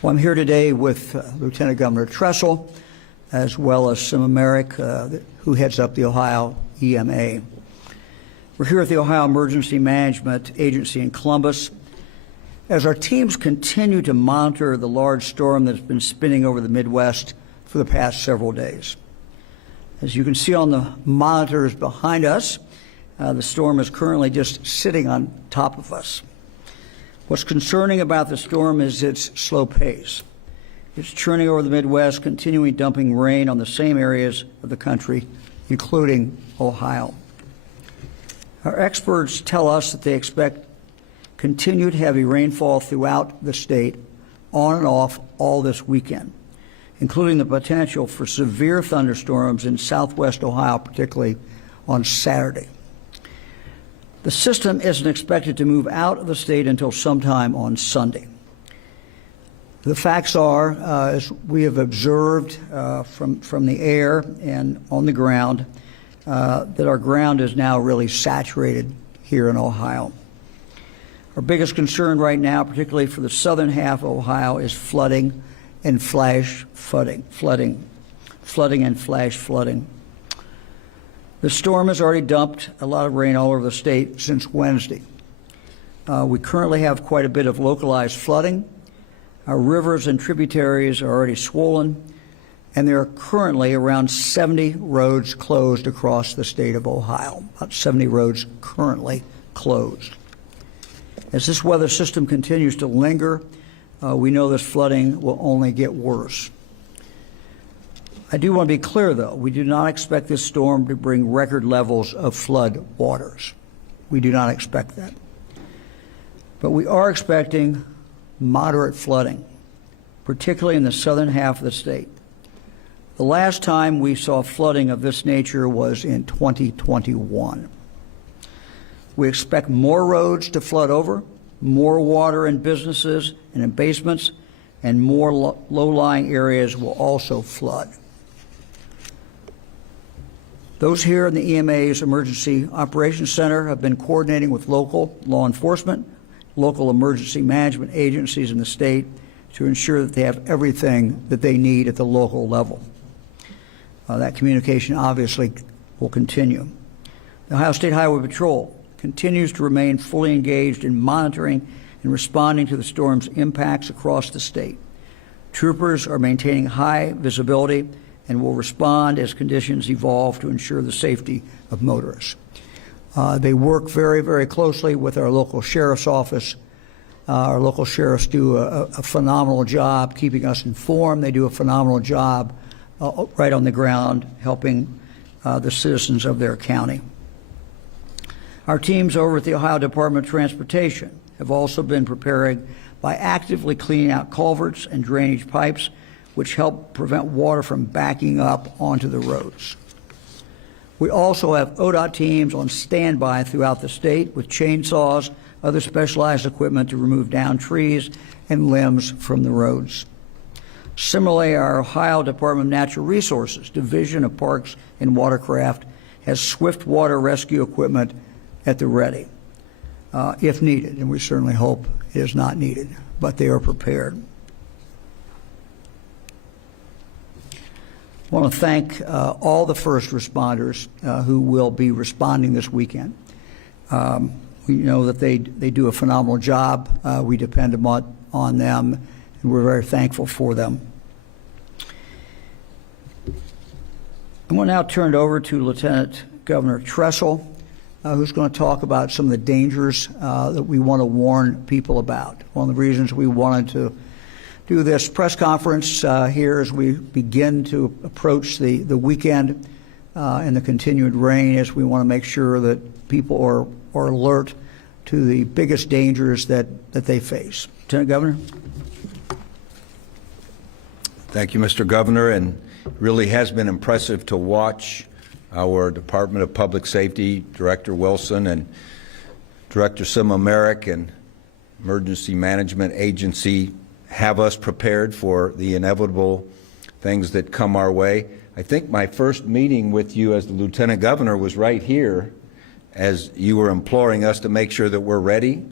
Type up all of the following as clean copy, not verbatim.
Well, I'm here today with Lieutenant Governor Tressel, as well as Sim Merrick, who heads up the Ohio EMA. We're here at the Ohio Emergency Management Agency in Columbus as our teams continue to monitor the large storm that's been spinning over the Midwest for the past several days. As you can see on the monitors behind us, the storm is currently just sitting on top of us. What's concerning about the storm is its slow pace. It's churning over the Midwest, continuing dumping rain on the same areas of the country, including Ohio. Our experts tell us that they expect continued heavy rainfall throughout the state, on and off all this weekend, including the potential for severe thunderstorms in southwest Ohio, particularly on Saturday. The system isn't expected to move out of the state until sometime on Sunday. The facts are, as we have observed from the air and on the ground, that our ground is now really saturated here in Ohio. Our biggest concern right now, particularly for the southern half of Ohio, is flooding and flash flooding. Flooding and flash flooding. The storm has already dumped a lot of rain all over the state since Wednesday. We currently have quite a bit of localized flooding. Our rivers and tributaries are already swollen, and there are currently around 70 roads closed across the state of Ohio. About 70 roads currently closed. As this weather system continues to linger, we know this flooding will only get worse. I do want to be clear, though. We do not expect this storm to bring record levels of flood waters. We do not expect that. But we are expecting moderate flooding, particularly in the southern half of the state. The last time we saw flooding of this nature was in 2021. We expect more roads to flood over, more water in businesses and in basements, and more low-lying areas will also flood. Those here in the EMA's Emergency Operations Center have been coordinating with local law enforcement, local emergency management agencies in the state to ensure that they have everything that they need at the local level. That communication obviously will continue. The Ohio State Highway Patrol continues to remain fully engaged in monitoring and responding to the storm's impacts across the state. Troopers are maintaining high visibility and will respond as conditions evolve to ensure the safety of motorists. They work very, very closely with our local sheriff's office. Our local sheriffs do a phenomenal job keeping us informed. They do a phenomenal job right on the ground helping the citizens of their county. Our teams over at the Ohio Department of Transportation have also been preparing by actively cleaning out culverts and drainage pipes, which help prevent water from backing up onto the roads. We also have ODOT teams on standby throughout the state with chainsaws, other specialized equipment to remove downed trees and limbs from the roads. Similarly, our Ohio Department of Natural Resources Division of Parks and Watercraft has swift water rescue equipment at the ready, if needed, and we certainly hope it is not needed, but they are prepared. I want to thank all the first responders who will be responding this weekend. We know that they do a phenomenal job. We depend on them, and we're very thankful for them. I'm going to now turn it over to Lieutenant Governor Tressel, who's going to talk about some of the dangers that we want to warn people about. One of the reasons we wanted to do this press conference here as we begin to approach the weekend and the continued rain, is we want to make sure that people are alert to the biggest dangers that they face. Lieutenant Governor. Thank you, Mr. Governor, and it really has been impressive to watch our Department of Public Safety, Director Wilson and Director Sim Merrick and Emergency Management Agency have us prepared for the inevitable things that come our way. I think my first meeting with you as the Lieutenant Governor was right here as you were imploring us to make sure that we're ready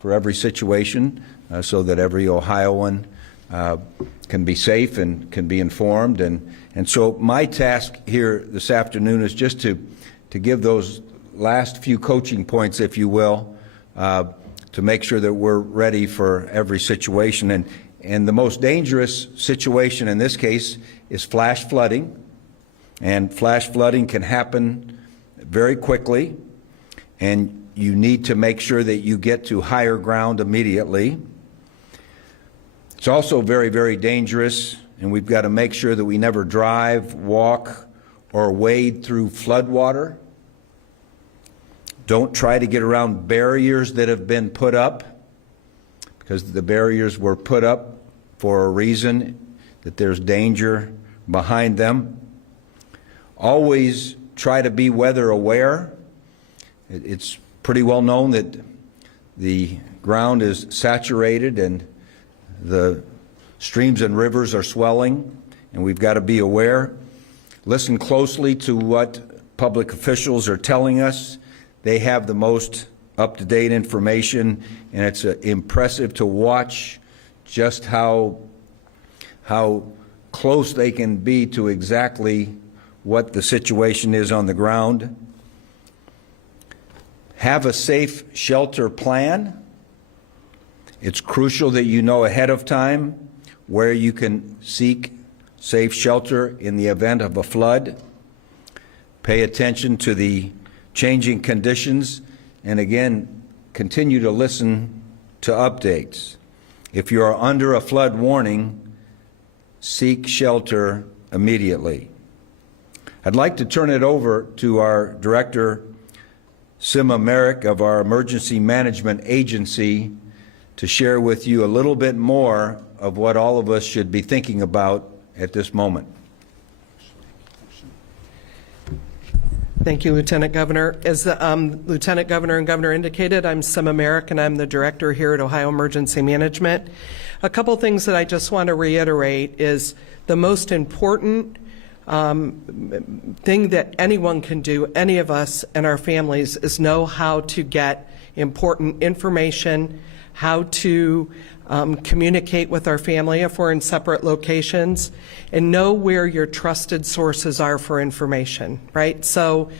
for every situation so that every Ohioan can be safe and can be informed. And so my task here this afternoon is just to give those last few coaching points, if you will, to make sure that we're ready for every situation. And the most dangerous situation in this case is flash flooding. And flash flooding can happen very quickly, and you need to make sure that you get to higher ground immediately. It's also very, very dangerous, and we've got to make sure that we never drive, walk, or wade through flood water. Don't try to get around barriers that have been put up, because the barriers were put up for a reason, that there's danger behind them. Always try to be weather aware. It's pretty well known that the ground is saturated and the streams and rivers are swelling, and we've got to be aware. Listen closely to what public officials are telling us. They have the most up-to-date information, and it's impressive to watch just how close they can be to exactly what the situation is on the ground. Have a safe shelter plan. It's crucial that you know ahead of time where you can seek safe shelter in the event of a flood. Pay attention to the changing conditions, and again, continue to listen to updates. If you are under a flood warning, seek shelter immediately. I'd like to turn it over to our Director, Sima Merrick of our Emergency Management Agency, to share with you a little bit more of what all of us should be thinking about at this moment. Thank you, Lieutenant Governor. As the Lieutenant Governor and Governor indicated, I'm Sima Merrick, and I'm the Director here at Ohio Emergency Management. A couple things that I just want to reiterate is the most important thing that anyone can do, any of us and our families, is know how to get important information, how to communicate with our family if we're in separate locations, and know where your trusted sources are for information, right? So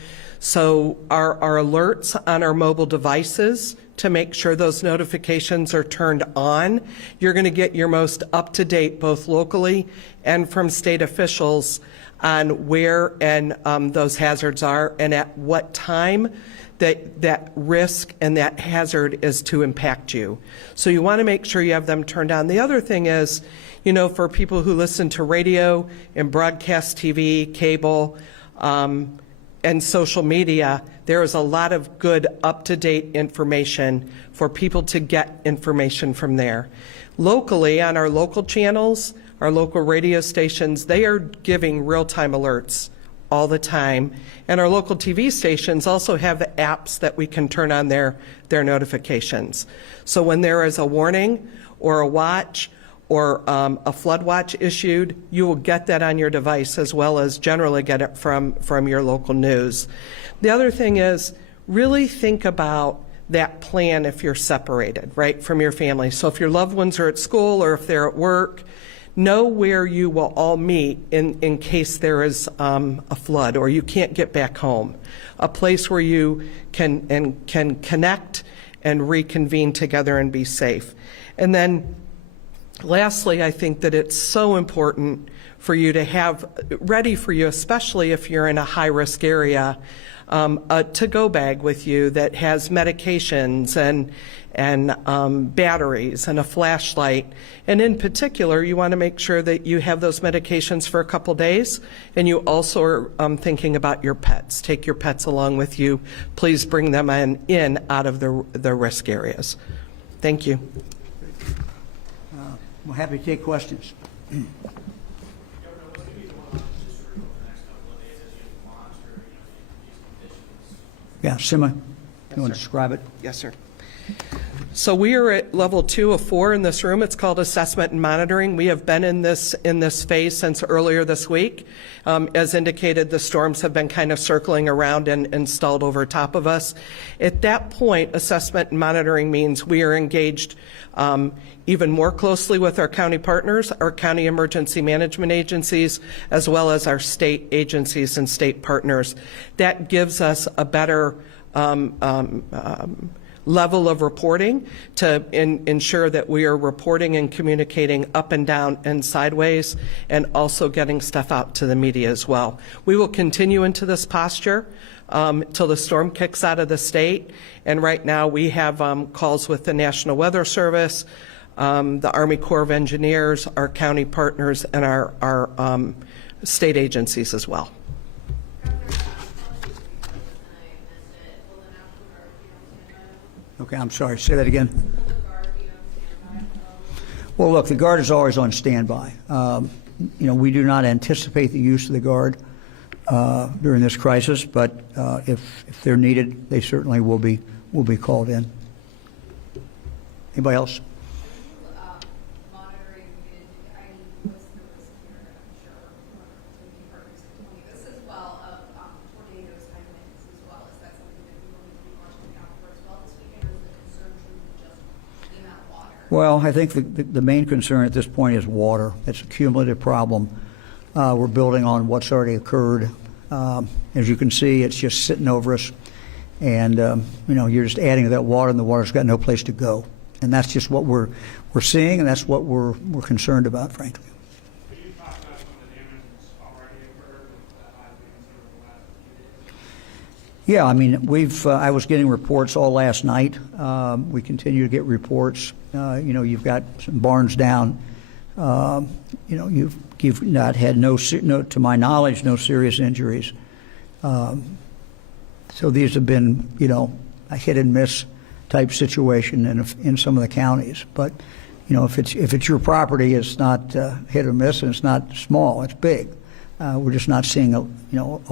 our alerts on our mobile devices, to make sure those notifications are turned on. You're going to get your most up-to-date, both locally and from state officials, on where and those hazards are and at what time that risk and that hazard is to impact you. So you want to make sure you have them turned on. The other thing is, you know, for people who listen to radio and broadcast TV, cable, and social media, there is a lot of good up-to-date information for people to get information from there. Locally, on our local channels, our local radio stations, they are giving real-time alerts all the time. And our local TV stations also have the apps that we can turn on their notifications. So when there is a warning or a watch or a flood watch issued, you will get that on your device, as well as generally get it from your local news. The other thing is, really think about that plan if you're separated, right, from your family. So if your loved ones are at school or if they're at work, know where you will all meet in case there is a flood or you can't get back home. A place where you can connect and reconvene together and be safe. And then lastly, I think that it's so important for you to have ready for you, especially if you're in a high-risk area, a to-go bag with you that has medications and batteries and a flashlight. And in particular, you want to make sure that you have those medications for a couple days, and you also are thinking about your pets. Take your pets along with you. Please bring them in out of the risk areas. Thank you. We're happy to take questions. Yeah, Sima, you want to describe it? Yes, sir. So we are at level 2 of 4 in this room. It's called assessment and monitoring. We have been in this phase since earlier this week. As indicated, the storms have been kind of circling around and installed over top of us. At that point, assessment and monitoring means we are engaged even more closely with our county partners, our county emergency management agencies, as well as our state agencies and state partners. That gives us a better level of reporting to ensure that we are reporting and communicating up and down and sideways, and also getting stuff out to the media as well. We will continue into this posture till the storm kicks out of the state, and right now we have calls with the National Weather Service, the Army Corps of Engineers, our county partners, and our state agencies as well. Okay, I'm sorry. Say that again. Well, look, the Guard is always on standby. We do not anticipate the use of the Guard during this crisis, but if they're needed, they certainly will be called in. Anybody else? Monitoring, what's the risk here? I'm sure taking partners in this as well of tornadoes and winds as well. Is that something that we will need to be watching out for as well this weekend, or is the concern truly just the amount of water? Well, I think the main concern at this point is water. It's a cumulative problem. We're building on what's already occurred. As you can see, it's just sitting over us, and you're just adding to that water, and the water's got no place to go. And that's just what we're seeing, and that's what we're concerned about, frankly. Could you talk about some of the damage that's already occurred with the high winds over the last few days? Yeah, I mean, I was getting reports all last night. We continue to get reports. You've got some barns down. You've not had no, to my knowledge, no serious injuries. So these have been, a hit and miss type situation in some of the counties. But if it's your property, it's not hit or miss, and it's not small. It's big. We're just not seeing a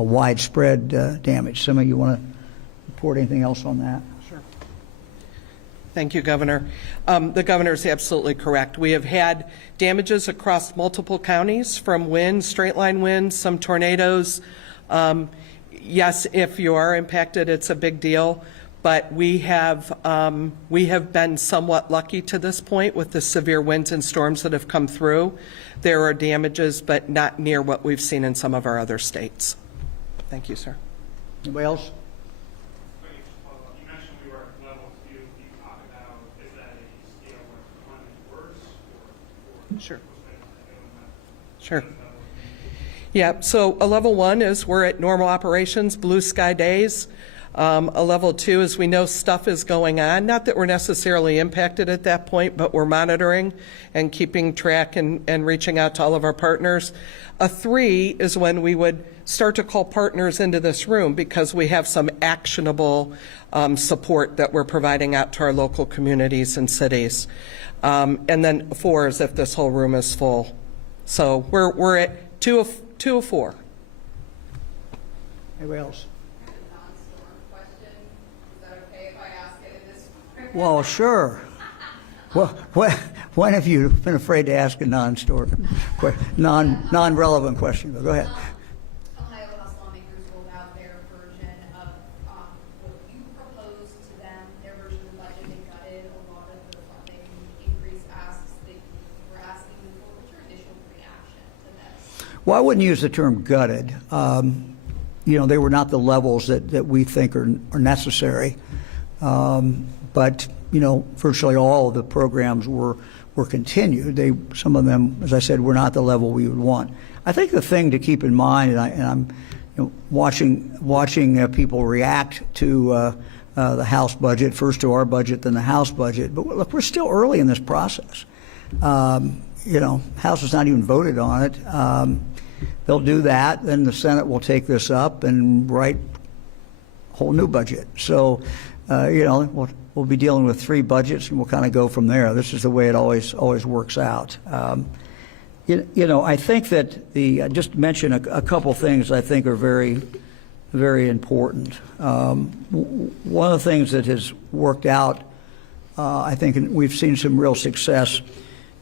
widespread damage. Some of you want to report anything else on that? Sure. Thank you, Governor. The governor is absolutely correct. We have had damages across multiple counties, from winds, straight line winds, some tornadoes. Yes, if you are impacted, it's a big deal. But we have been somewhat lucky to this point with the severe winds and storms that have come through. There are damages, but not near what we've seen in some of our other states. Thank you, sir. Anybody else? You mentioned we were at level 2. Can you talk about, is that a scale where 1 is worse, or Sure. Sure. Yeah, so a level 1 is we're at normal operations, blue sky days. A level 2 is we know stuff is going on. Not that we're necessarily impacted at that point, but we're monitoring and keeping track and reaching out to all of our partners. A 3 is when we would start to call partners into this room because we have some actionable support that we're providing out to our local communities and cities. And then 4 is if this whole room is full. So we're at 2 of 4. Anybody else? Well, sure. Well, when have you been afraid to ask a non-relevant question? Go ahead. Ohio House lawmakers rolled out their version of what you proposed to them, their version of the budget. They gutted a lot of the funding increase asks that you were asking them for. What's your initial reaction to this? Well, I wouldn't use the term gutted. They were not the levels that we think are necessary. But virtually all of the programs were continued. Some of them, as I said, were not the level we would want. I think the thing to keep in mind, and I'm watching people react to the House budget, first to our budget, then the House budget. But look, we're still early in this process. House has not even voted on it. They'll do that, then the Senate will take this up and write a whole new budget. So, we'll be dealing with 3 budgets, and we'll kind of go from there. This is the way it always works out. I think that just mention a couple things I think are very, very important. One of the things that has worked out I think we've seen some real success,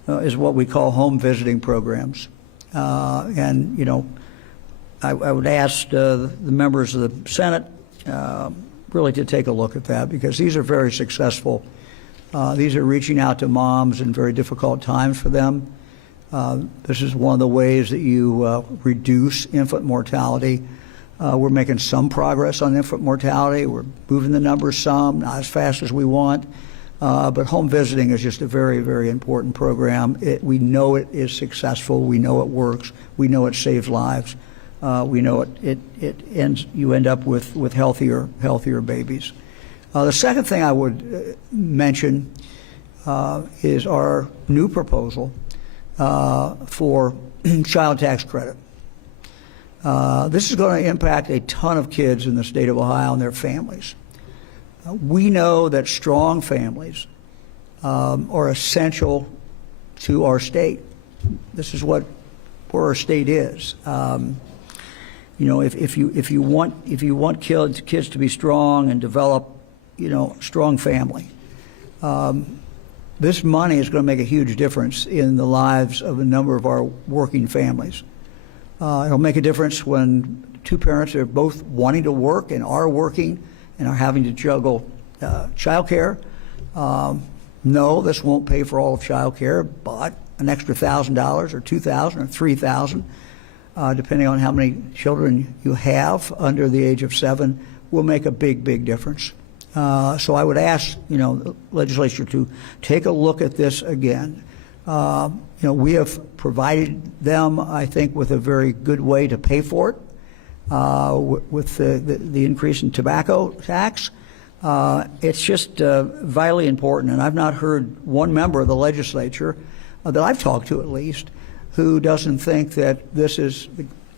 is what we call home visiting programs. And, you know, I would ask the members of the Senate really to take a look at that, because these are very successful. These are reaching out to moms in very difficult times for them. This is one of the ways that you reduce infant mortality. We're making some progress on infant mortality. We're moving the numbers some, not as fast as we want. But home visiting is just a very, very important program. We know it is successful. We know it works. We know it saves lives. We know you end up with healthier babies. The second thing I would mention is our new proposal for child tax credit. This is going to impact a ton of kids in the state of Ohio and their families. We know that strong families are essential to our state. This is where our state is. You know, if you want kids to be strong and develop, you know, strong family, this money is going to make a huge difference in the lives of a number of our working families. It'll make a difference when two parents are both wanting to work and are working and are having to juggle child care. No, this won't pay for all of child care, but an extra $1,000 or $2,000 or $3,000, depending on how many children you have under the age of 7, will make a big, big difference. So I would ask, you know, the legislature to take a look at this again. You know, we have provided them, I think, with a very good way to pay for it, with the increase in tobacco tax. It's just vitally important, and I've not heard one member of the legislature that I've talked to, at least, who doesn't think that this is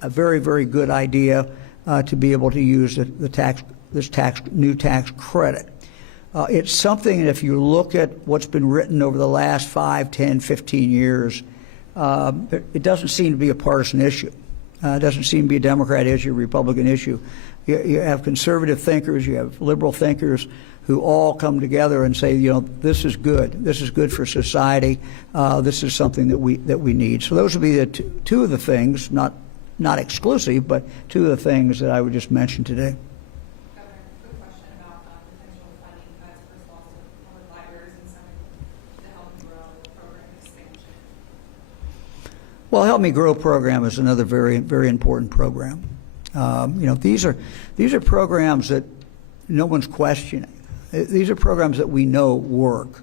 a very, very good idea to be able to use this new tax credit. It's something that if you look at what's been written over the last 5, 10, 15 years, it doesn't seem to be a partisan issue. It doesn't seem to be a Democrat issue, a Republican issue. You have conservative thinkers, you have liberal thinkers who all come together and say, you know, this is good. This is good for society. This is something that we need. So those would be the two of the things, not exclusive, but two of the things that I would just mention today. Governor, quick question about potential funding cuts for small public libraries and some of the Help Me Grow program expansion. Well, Help Me Grow program is another very, very important program. You know, these are programs that no one's questioning. These are programs that we know work.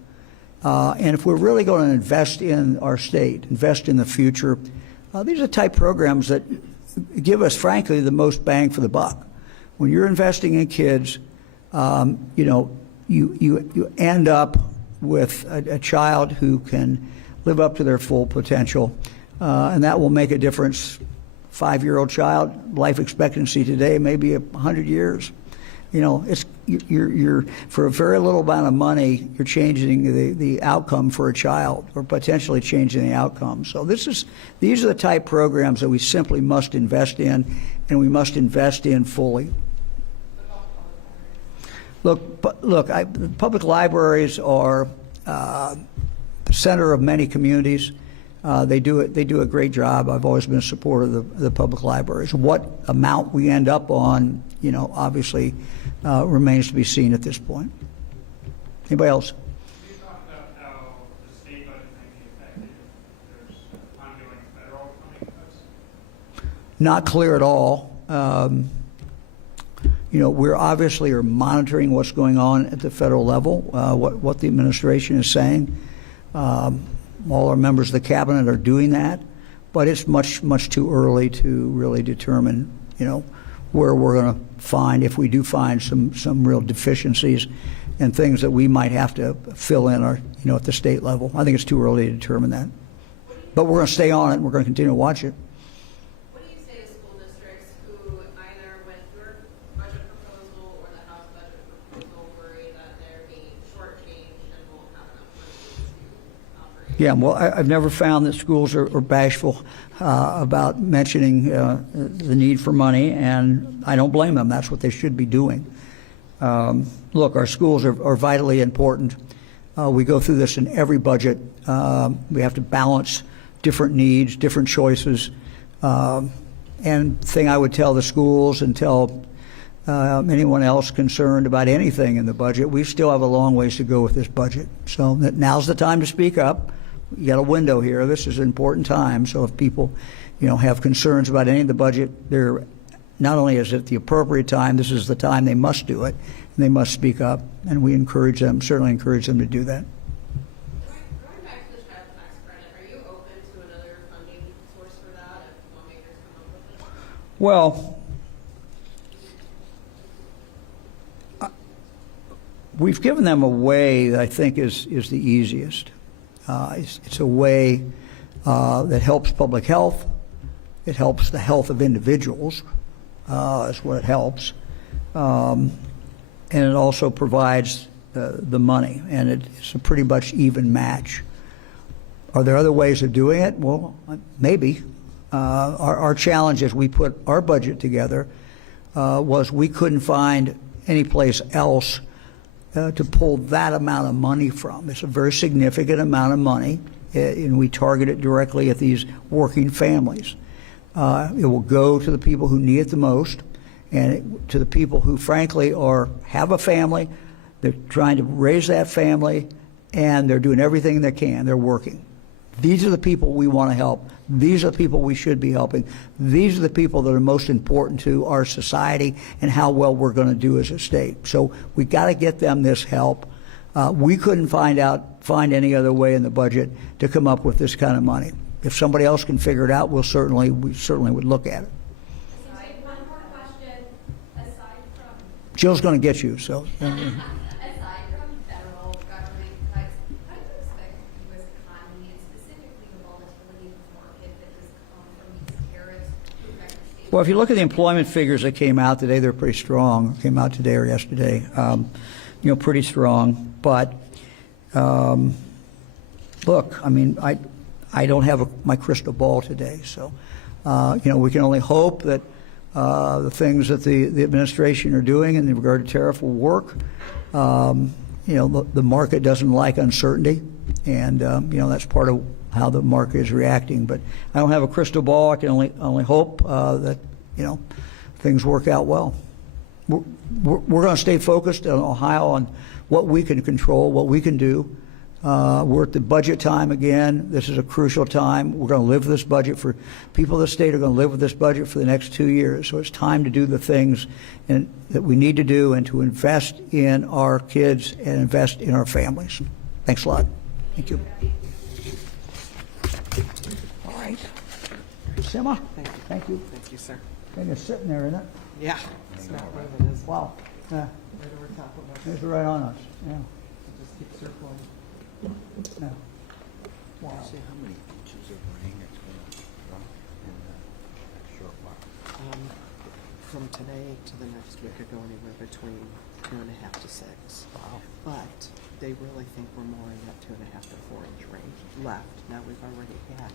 And if we're really going to invest in our state, invest in the future, these are the type programs that give us, frankly, the most bang for the buck. When you're investing in kids, you know, you end up with a child who can live up to their full potential, and that will make a difference. 5-year-old child, life expectancy today may be 100 years. You know, you're for a very little amount of money, you're changing the outcome for a child, or potentially changing the outcome. So these are the type programs that we simply must invest in, and we must invest in fully. Look, public libraries are the center of many communities. They do a great job. I've always been a supporter of the public libraries. What amount we end up on, you know, obviously remains to be seen at this point. Anybody else? Can you talk about how the state budget may be affected if there's ongoing federal funding cuts? Not clear at all. You know, we're obviously are monitoring what's going on at the federal level, what the administration is saying. All our members of the cabinet are doing that, but it's much too early to really determine, you know, where we're going to find, if we do find some real deficiencies and things that we might have to fill in, or, you know, at the state level. I think it's too early to determine that. But we're going to stay on it, and we're going to continue to watch it. What do you say to school districts who either with your budget proposal or the House budget proposal worry that they're being shortchanged and won't have enough money to operate? Yeah, well, I've never found that schools are bashful about mentioning the need for money, and I don't blame them. That's what they should be doing. Look, our schools are vitally important. We go through this in every budget. We have to balance different needs, different choices. And the thing I would tell the schools and tell anyone else concerned about anything in the budget, we still have a long ways to go with this budget. So now's the time to speak up. You got a window here. This is an important time. So if people, have concerns about any of the budget, not only is it the appropriate time, this is the time they must do it, and they must speak up. And we certainly encourage them to do that. Going back to the child tax credit, are you open to another funding source for that if lawmakers come up with it? Well, we've given them a way that I think is the easiest. It's a way that helps public health. It helps the health of individuals. Is what it helps. And it also provides the money, and it's a pretty much even match. Are there other ways of doing it? Well, maybe. Our challenge as we put our budget together was we couldn't find any place else to pull that amount of money from. It's a very significant amount of money, and we target it directly at these working families. It will go to the people who need it the most, and to the people who, frankly, have a family. They're trying to raise that family, and they're doing everything they can. They're working. These are the people we want to help. These are the people we should be helping. These are the people that are most important to our society and how well we're going to do as a state. So we got to get them this help. We couldn't find any other way in the budget to come up with this kind of money. If somebody else can figure it out, we certainly would look at it. One more question, aside from Jill's going to get you, so. aside from federal government cuts, how do you expect the U.S. economy and specifically the volatility of the market that has come from these tariffs to affect the state? Well, if you look at the employment figures that came out today, they're pretty strong. Came out today or yesterday, pretty strong. But look, I mean, I don't have my crystal ball today, so we can only hope that the things that the administration are doing in regard to tariff will work. The market doesn't like uncertainty, and that's part of how the market is reacting. But I don't have a crystal ball. I can only hope that things work out well. We're going to stay focused in Ohio on what we can control, what we can do. We're at the budget time again. This is a crucial time. We're going to live with this budget for people of the state are going to live with this budget for the next 2 years. So it's time to do the things that we need to do and to invest in our kids and invest in our families. Thanks a lot. Thank you. All right. Sima? Thank you. Thank you, sir. Thing is sitting there, isn't it? Yeah. It's not moving, is it? Wow. Yeah. Right over top of us. It's right on us. Yeah. Just keep circling. Yeah. Wow. See how many inches of rain it's going to drop in a short while. From today to the next week could go anywhere between 2.5 to 6. Wow. But they really think we're more in that 2.5 to 4 inch range left. Now we've already had